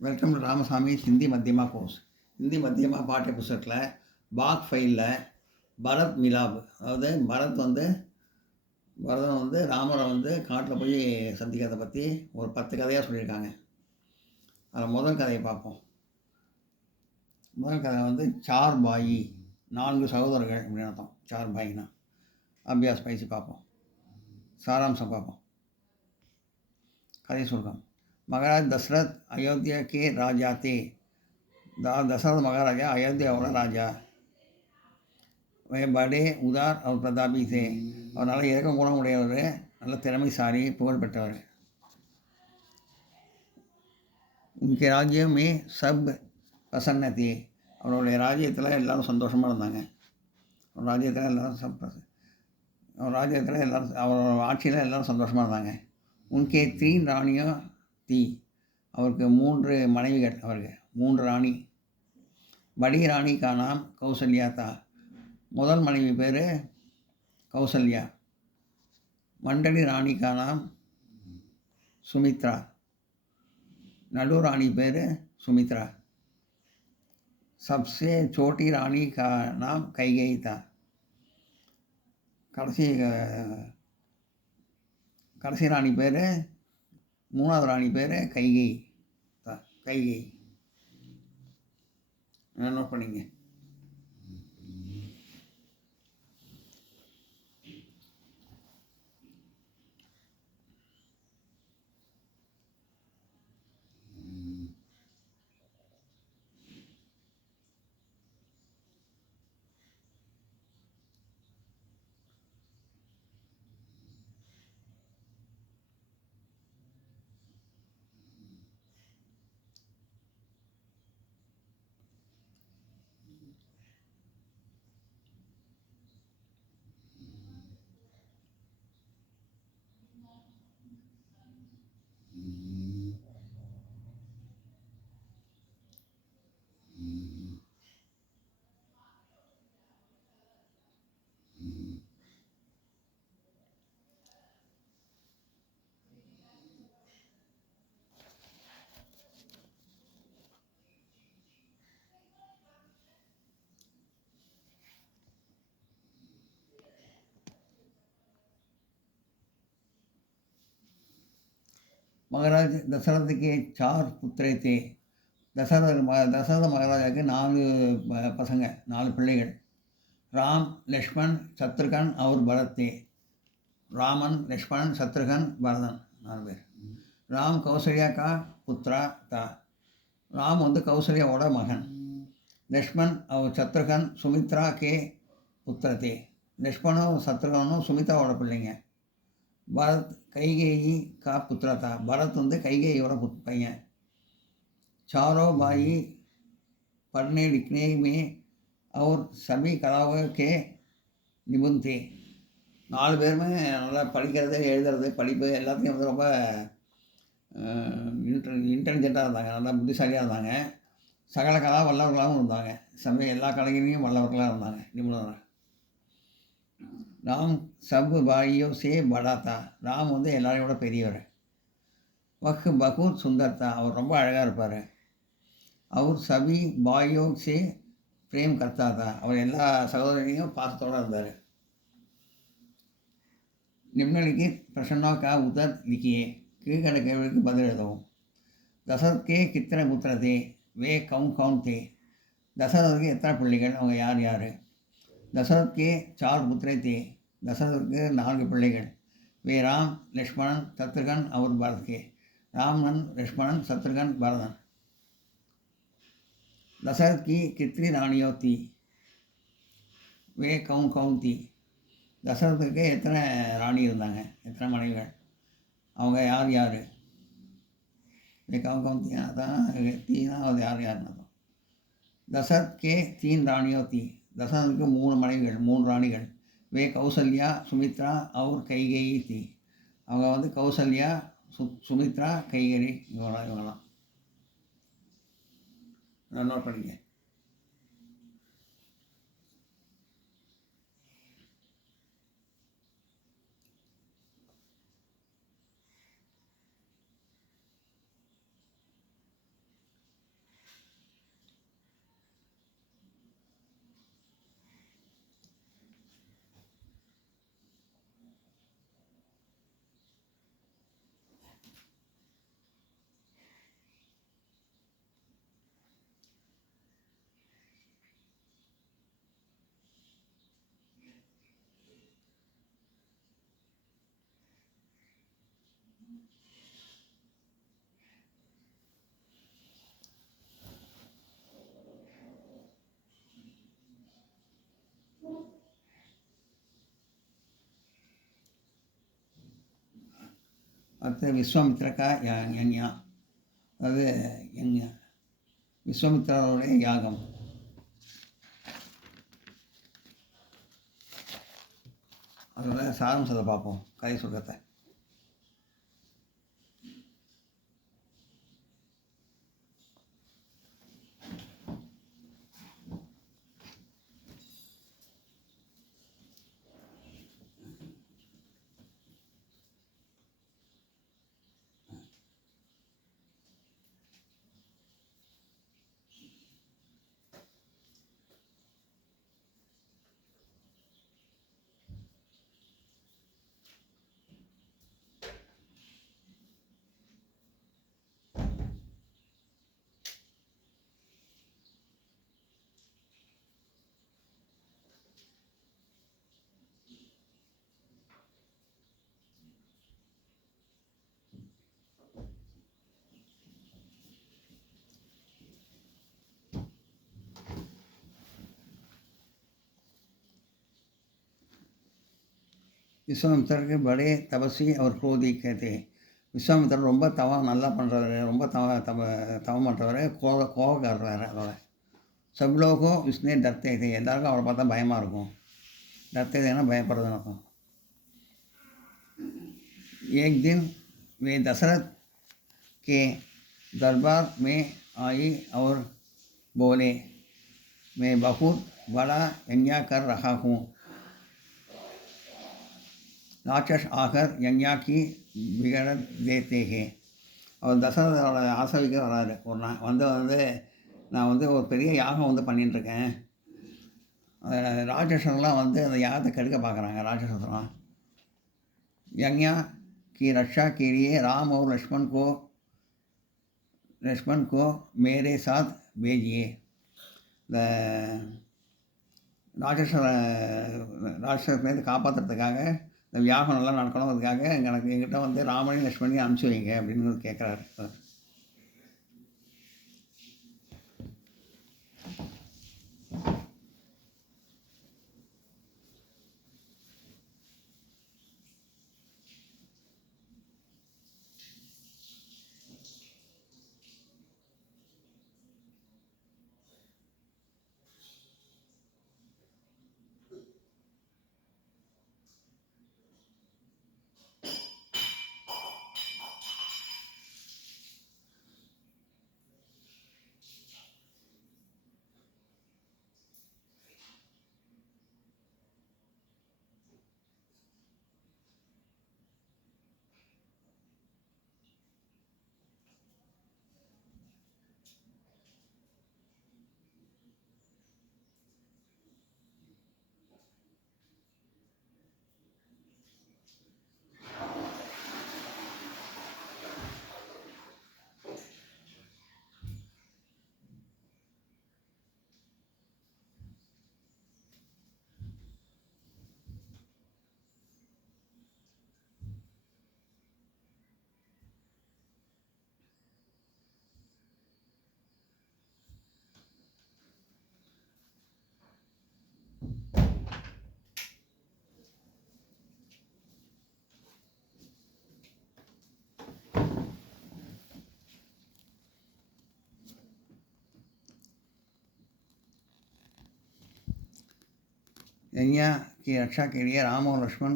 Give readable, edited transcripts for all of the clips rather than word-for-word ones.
Welcome to Ramasamy Hindi Madhyama course. Hindi Madhyama பாட்டிய புஸ்தகத்தில் பாக் ஃபைலில் பரத் மிலாப், அதாவது பரதன் ராமரை காட்டில் போய் சந்திக்கிறதை பற்றி ஒரு 10 கதையாக சொல்லியிருக்காங்க. அதில் முதல் கதையை பார்ப்போம். முதல் கதை சார் பாயி, 4 சகோதரர்கள் அப்படின்னு அர்த்தம். சார் பாயினா அபியாஸ் பயிற்சி பார்ப்போம். சாராம்சம் பார்ப்போம். கதை சொல்கிறோம். महाराज दशरथ अयोध्या के राजा थे. दशरथ महाराजा अयोध्या वाला राजा. वे बड़े उदार और प्रतापी थे. और நல்ல இறக்க குணம் உடையவர், நல்ல திறமைசாலி, புகழ் பெற்றவர். उनके राज्य में सब प्रसन्न थे. அவருடைய ராஜ்யத்தில் எல்லாரும் சந்தோஷமாக இருந்தாங்க. ராஜ்யத்தில் எல்லாரும் அவர் ஆட்சியில் எல்லாரும் சந்தோஷமாக இருந்தாங்க. उनके 3 ராணியும் தி, அவருக்கு 3 மனைவிகள். அவருக்கு 3 ராணி. படி ராணி கா நாம் கௌசல்யா தா. முதல் மனைவி பேர் கௌசல்யா. மண்டலி ராணி கா நாம் சுமித்ரா. நடு ராணி பேர் சுமித்ரா. சப்சே சோட்டி ராணி கா நாம் கைகேயி தா. கடைசி ராணி பேர், 3வது ராணி பேர் கைகேயி. கைகேயி நோட் பண்ணிங்க. महाराज दशरथ के 4 पुत्रे थे. தசரத மகாராஜாவுக்கு 4 பசங்க, 4 பிள்ளைகள். ராம், லக்ஷ்மண், சத்ருகன் और भरत थे. ராமன், லக்ஷ்மணன், சத்ருகன், பரதன் 4 பேர். ராம் கௌசல்யா கா புத்ரா தா. ராம் கௌசல்யாவோட மகன். லக்ஷ்மண் और சத்ருகன் சுமித்ரா கே புத்திர தே. லக்ஷ்மணும் சத்ருகனும் சுமித்ராவோட பிள்ளைங்க. பரத் கைகேயி கா புத்திர தா. பரத் கைகேயோட பையன். चारों भाई पढ़ने लिखने में और सभी कलाओं के निपुण थे. 4 பேருமே நல்லா படிக்கிறது, எழுதுறது, படிப்பு எல்லாத்தையும் ரொம்ப இன்டெலிஜென்ட்டாக இருந்தாங்க. நல்லா புத்திசாலியாக இருந்தாங்க. சகல கலா வல்லவர்களாகவும் இருந்தாங்க. எல்லா கலைஞரையும் வல்லவர்களாக இருந்தாங்க, நிபுணராக. ராம் சப் பாயியோ சே படா தா. ராம் எல்லாரையோட பெரியவர். வஹ் பகூத் சுந்தர் தா. அவர் ரொம்ப அழகாக இருப்பார். அவர் சபி பாயோ சே பிரேம் கர்த்தா தா. அவர் எல்லா சகோதரியும் பாசத்தோடு இருந்தார். நிம்னலிகித் பிரசன்னா கா உத்தர் லிக்கியே. கீழ்கண்ட கேள்விக்கு பதில் எழுதவும். தசரத் கே கித்தனை புத்திர தே. வே கவுன் தே. தசரதற்கு எத்தனை பிள்ளைகள், அவங்க யார் யார்? தசரத் கே 4 புத்திரை தே. தசரதற்கு 4 பிள்ளைகள். வே ராம், லக்ஷ்மணன், சத்ருகன் और भरत के. ராமன், லக்ஷ்மணன், சத்ருகன், பரதன். दशरथ की कितनी रानियों थी. वे कौन थी. தசரத்துக்கு எத்தனை ராணி இருந்தாங்க, எத்தனை மனைவிகள், அவங்க யார் யார்? கவுன் தீ. அதான் தீனா அது யார் யாருன்னு அர்த்தம். தசரத் கே 3 ராணியோ தீ. தசரத்துக்கு 3 மனைவிகள், 3 ராணிகள். வே கௌசல்யா, சுமித்ரா और கைகேயி தீ. அவங்க கௌசல்யா, சுமித்ரா, கைகேயி இவங்களாம். நோட் பண்ணிங்க. அடுத்து விஸ்வாமித்ரக்கா யஞ்ஞா, அதாவது யஞ்ஞா விஸ்வாமித்ரருடைய யாகம். அதோட சாராம்சத்தை பார்ப்போம், கதை சுருக்கத்தை. विश्वामित्र के बड़े तपस्वी और क्रोधी कहते हैं. விஸ்வாமித்திரர் ரொம்ப தவம் நல்லா பண்ணுறவர், ரொம்ப தவம் பண்ணுறவர், கோவக்காரர். அதோட सब लोगों को उसने डरते थे, எல்லாருக்கும் அவரை பார்த்தா பயமாக இருக்கும். डरते थे ना, பயப்படுறதுன்னு அர்த்தம். एक दिन वे दशरथ के दरबार में आई और बोले, मैं बहुत बड़ा यज्ञ कर रहा हूँ. राक्षस आकर यज्ञ की बिगड़ देते हैं. அவர் தசரதோட ஆசைவிக்க வராரு. ஒரு நாள் வந்து நான் வந்து ஒரு பெரிய யாகம் வந்து பண்ணிட்டுருக்கேன். ராட்சசங்களாம் வந்து அந்த யாகத்தை கெடுக்க பார்க்குறாங்க. ராட்சசங்களாம் यज्ञ की रक्षा के लिए राम और लक्ष्मण को मेरे साथ भेजिए. இந்த ராட்சசத்துலேருந்து காப்பாற்றுறதுக்காக, இந்த யாகம் நல்லா நடக்கணும், அதுக்காக எங்கிட்ட வந்து ராமனையும் லக்ஷ்மணையும் அனுப்பிச்சி வைங்க அப்படின்னு கேட்குறாரு. यज्ञ की रक्षा के लिए राम और लक्ष्मण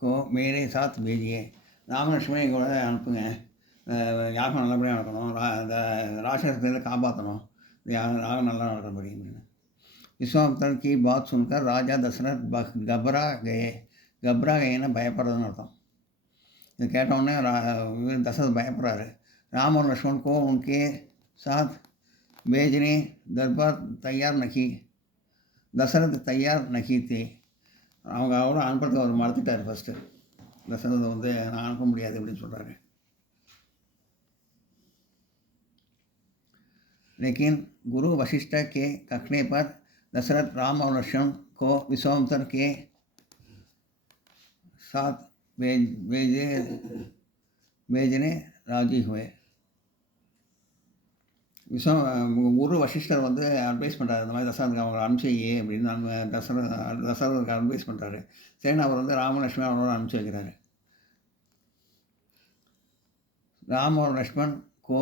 को मेरे साथ भेजिए. ராம லக்ஷ்மணன் எங்களோட அனுப்புங்க. யாகம் நல்லபடியாக நடக்கணும், இந்த ராட்சசத்தை காப்பாற்றணும், யாகம் நல்லா நடக்கிறபடி. विश्वामित्र की बात सुनकर राजा दशरथ घबरा गएன்னா பயப்படுறதுன்னு அர்த்தம். இது கேட்டவுடனே दशरथ பயப்படுறாரு. राम और लक्ष्मण को उनके साथ भेजने दरबार तैयार नहीं. தசரத் தயார் நகீத்தே, அவங்க அவரை அனுப்புறதுக்கு அவர் மறுத்துட்டார். ஃபஸ்ட்டு தசரதை வந்து நான் அனுப்ப முடியாது அப்படின்னு சொல்கிறாரு. लेकिन गुरु वशिष्ठ के कहने पर दशरथ राम और लक्ष्मण को विश्वामित्र के साथ भेजने राजी हुए. குரு வசிஷ்டர் வந்து அட்வைஸ் பண்ணுறாரு, இந்த மாதிரி தசரதுக்கு அவங்களை அனுப்பிச்சி அப்படின்னு தசரதுக்கு அட்வைஸ் பண்ணுறாரு. சரின்னு அவர் வந்து ராமலட்சுமி அவரோட அனுப்பிச்சி வைக்கிறாரு. राम और लक्ष्मण को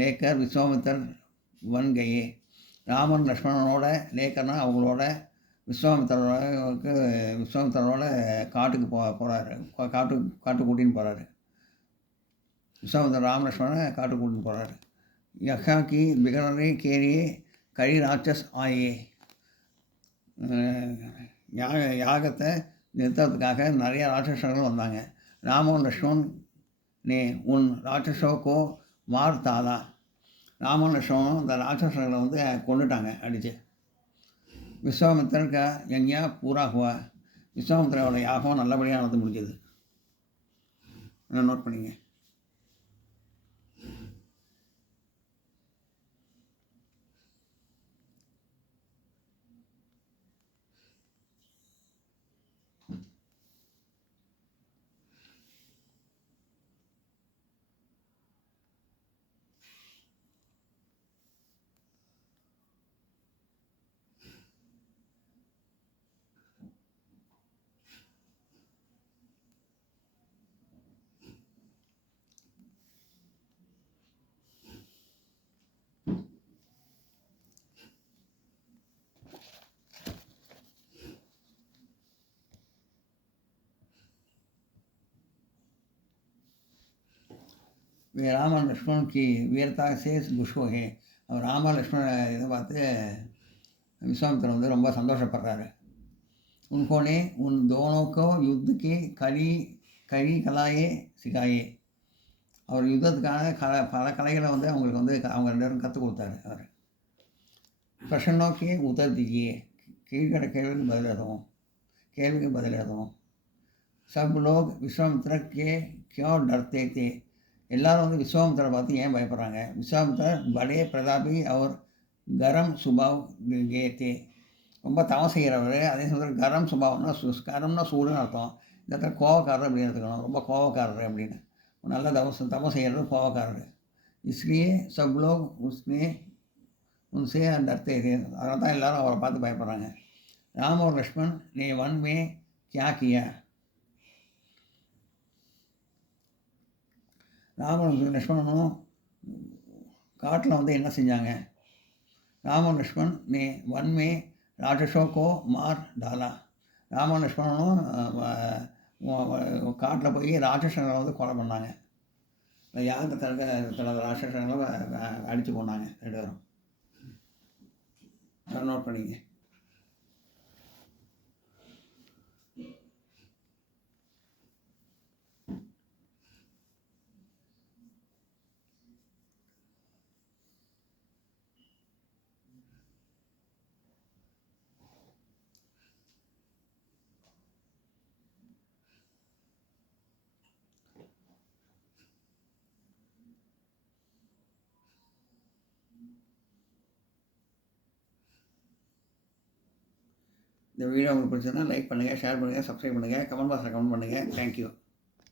लेकर विश्वामित्र वन गए. ராமன் லக்ஷ்மணனோட லேக்கர்னா அவங்களோட விஸ்வாமித்திரரோட காட்டுக்கு போகிறாரு. காட்டு கூட்டின்னு போகிறாரு. விஸ்வாமித்திர ராம லக்ஷ்மணனை காட்டு கூட்டின்னு போகிறாரு. யஹா கி பிகனரை கேரியே கரி ராட்சஸ் ஆயே. யாகத்தை நிறுத்துறதுக்காக நிறைய ராட்சசர்கள் வந்தாங்க. ராமன் லக்ஷ்மண் ने उन राक्षसों को मार डाला. ராமன் லக்ஷ்மணனும் இந்த ராட்சசர்களை வந்து கொண்டுட்டாங்க அடித்து. விஸ்வாமித்திரன் का यज्ञ पूरा हुआ. விஸ்வாமித்திரோட யாகம் நல்லபடியாக நடந்து முடிஞ்சது. நோட் பண்ணிங்க. वे राम और लक्ष्मण की वीरता से खुश हो गए. और ராம லக்ஷ்மண இதை பார்த்து விஸ்வாமித்திரன் வந்து ரொம்ப சந்தோஷப்படுறாரு. उन्होंने उन दोनों को युद्ध की कड़ी कलाएँ सिखाई. அவர் யுத்தத்துக்கான பல கலைகளை வந்து அவங்களுக்கு வந்து அவங்க 2 பேரும் கற்றுக் கொடுத்தாரு. அவர் प्रश्नों के उत्तर दीजिए. கீழ்கண்ட கேள்விக்கு பதில் எழுதவும். सब लोग विश्वामित्र के क्यों डरते थे. எல்லாரும் வந்து விஸ்வாமித்திரரை பார்த்து ஏன் பயப்படுறாங்க. விஸ்வாமித்திரர் படே பிரதாபி அவர் கரம் சுபாவ் கேத்தே. ரொம்ப தவம் செய்கிறவர். அதே சமயத்தில் கரம் சுபாவம்னா கரம்னா சூடுன்னு அர்த்தம். இந்த இடத்துல கோவக்காரர் அப்படின்னு எடுத்துக்கணும். ரொம்ப கோவக்காரர் அப்படின்னு. நல்ல தவம் செய்கிறவர் கோவக்காரர். इसलिए सब लोग उनसे डरते थे. அதனால தான் எல்லாரும் அவரை பார்த்து பயப்படுறாங்க. राम और लक्ष्मण ने वन में क्या किया. ராமனும் லக்ஷ்மணனும் காட்டில் வந்து என்ன செஞ்சாங்க. ராமன் லக்ஷ்மண் ने वन में राक्षसों को मार डाला. ராமன் லக்ஷ்மணனும் காட்டில் போய் ராட்சசங்களை வந்து கொலை பண்ணாங்க. யாருக்கு தனது ராட்சசங்களை அடித்து கொண்டாங்க 2 பேரும். நோட் பண்ணிங்க. இந்த வீடியோ உங்களுக்கு பிடிச்சதுன்னா லைக் பண்ணுங்கள், ஷேர் பண்ணுங்கள், சப்ஸ்கிரைப் பண்ணுங்கள், கமெண்ட் பாக்ஸில் கமெண்ட் பண்ணுங்கள். தேங்க்யூ.